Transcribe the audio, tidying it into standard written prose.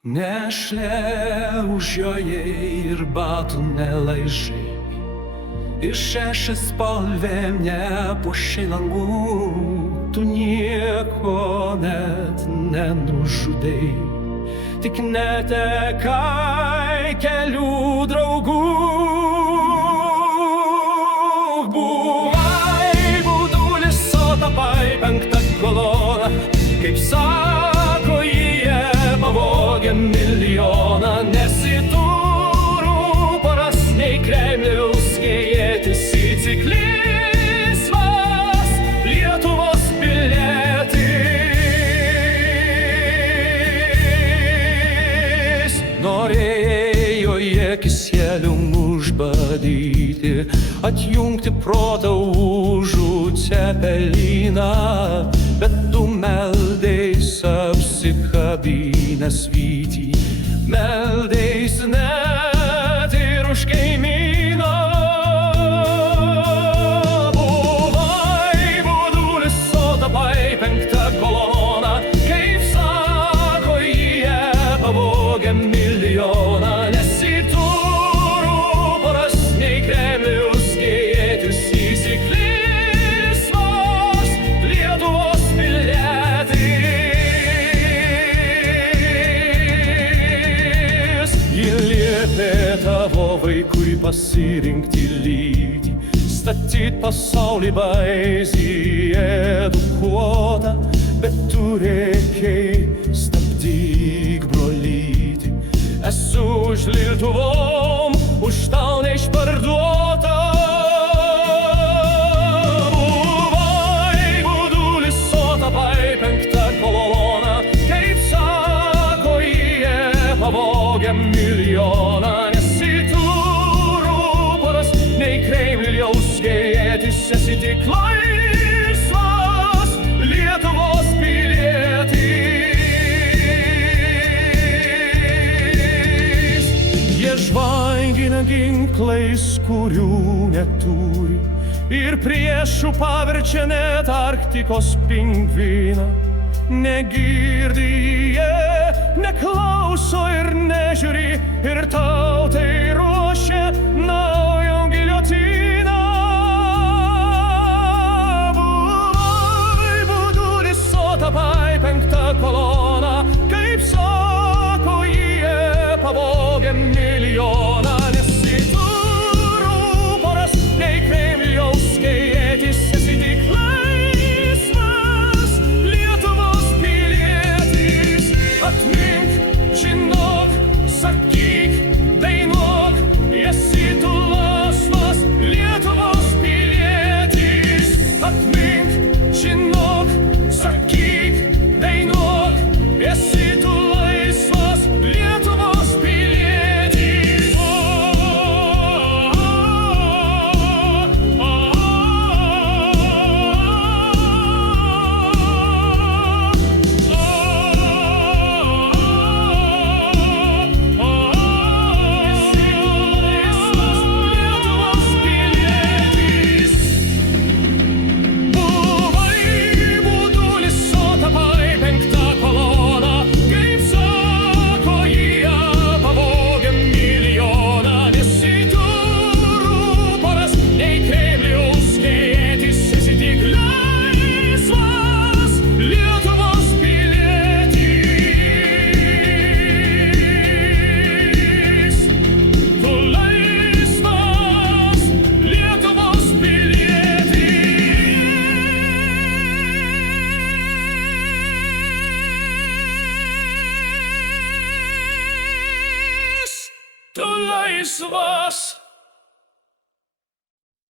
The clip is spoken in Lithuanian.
Nešliaužioje ir batų nelaižai, ir šešiaspalvėm nepuošei langų, tu nieko net nenužudei, tik netekai kelių draugų. Buvai budulis, o tapai penkta kolona, kaip sako jie pavogė milijoną, nes į turų poras nei Kremliaus skėjėtis į ciklizmas Lietuvos pilietis. Norėjo jie kisielium užbadyti, atjungti protą už Cepeliną, bet tu meldeis apsikabinęs vytį, meldeis net ir už kaimyną. Buvai budulis, o tapai penkta kolona, kaip sako jie pavogė milijoną, nes į turų poras nei Kremliaus skėjėtis į ciklizmas Lietuvos pilietis. Ji liepė tavo vaikui pasirinkti lytį, statyt pasaulį baisiai edukuotą, bet tu rėkei, stabdyk brolyti, esu už Lietuvom, už tau neišparduota. Buvai budulis, o tapai penkta kolona, kaip sako jie pavogė milijoną, nes į turų poras nei Kremliaus skėjėtis, esi tik laisvas Lietuvos pilietis. Jie žvangina ginklais, kurių neturi, ir priešų paverčia net Arktikos pingviną. Negirdi jie, neklauso ir nežiūri, ir tautai ruošia naują giljotiną. Buvai budulis, o tapai penkta kolona, kaip sako jie pavogė milijoną, nes į turų poras nei Kremliaus skėjėtis, esi tik laisvas Lietuvos pilietis. Atmink, žinok, sakyk, dainuok, esi tu laisvas Lietuvos pilietis. Atmink, žinok, sakyk, dainuok, esi tu laisvas Lietuvos pilietis. Buvai budulis, o tapai penkta kolona, kaip sako jie pavogė milijoną, nes į turų poras nei Kremliaus skėjėtis, esi tik laisvas Lietuvos pilietis. Tu laisvas Lietuvos pilietis. Tu laisvas